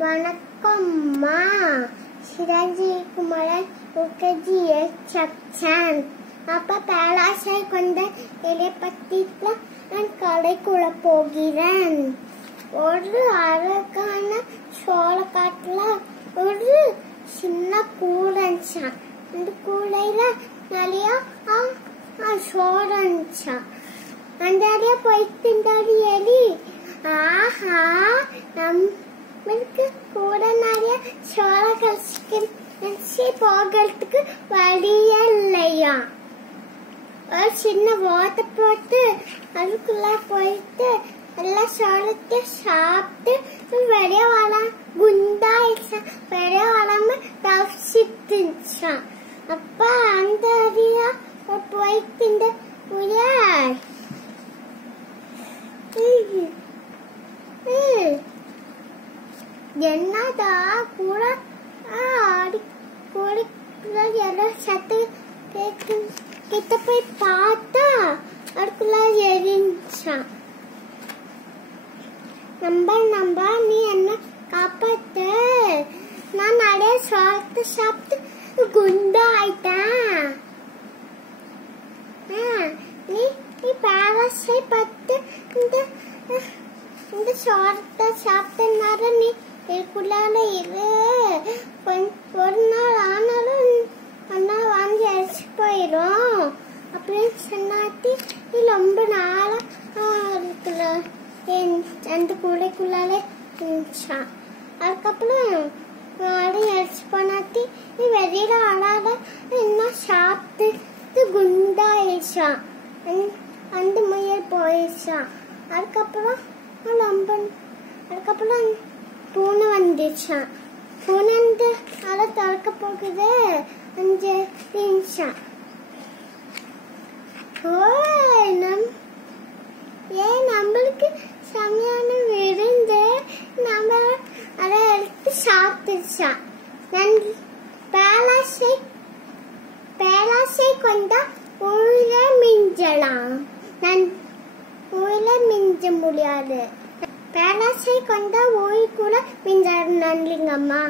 வணக்கம்மா. சிராஜி Kumaran UKG section. அப்ப பேராசை கொண்ட எலிப்பத்தில நான் கடைக்குள்ள போகிறேன். ஒரு அழகான சோளக்காட்டுல ஒரு சின்ன கூடை இருந்துச்சா. அந்த கூடையில நிறைய சோளம் இருந்துச்சா. அந்த போயிட்டு இருந்தாரு எலி. ஆஹா, நம்மளுக்கு கூட நிறைய சோளம் கழிச்சு போகிறதுக்கு வழியே இல்லையா. ஒரு சின்ன ஓட்ட போட்டு அதுக்குள்ள போயிட்டு எல்லா சோளத்தை சாப்பிட்டு வெளியே வர குண்டாயிடுச்சா. வெளியே வராம தவிச்சிட்டு. அப்ப அந்த அடியா போயிட்டு இந்த என்னதா கூட எல்லாம் சத்து கிட்ட போய் பார்த்தா அதுக்குள்ள எரிஞ்சான். நம்ப நீ என்ன காப்பாத்த. நான் நிறைய சாப்பிட்டு சாப்பிட்டு குண்டா ஆயிட்டேன். நீ பேராசை பத்து இந்த சோளத்தை சாப்பிட்டனால நீ இதுக்குள்ளால இரு. ஒரு நாள் ஆனாலும் வாங்கி அரைச்சு போயிடும் அப்படின்னு சொன்னாட்டி நீ ரொம்ப நாளா இருக்குல்ல அந்த கூடைக்குள்ளாலே இருந்துச்சான். அதுக்கப்புறம் அரைச்சு போனாட்டி நீ வெளியில ஆடாத இன்னும் சாப்பிட்டு குண்டாயிடுச்சான். அந்த முயல் போயிடுச்சான். அதுக்கப்புறம் பூனை வந்துச்சான். பூனை வந்து அதை திறக்க போகுது. அஞ்சு நிமிஷம் நம்மளுக்கு செம்மையான விருந்து. நம்ம அதை எடுத்து சாப்பிட்டுச்சான். பேராசை கொண்டா உயிர மிஞ்சலாம். உயிர மிஞ்ச முடியாது. பேராசை கொண்டா உயிர் கூட மிஞ்சாது. நன்றிங்கம்மா.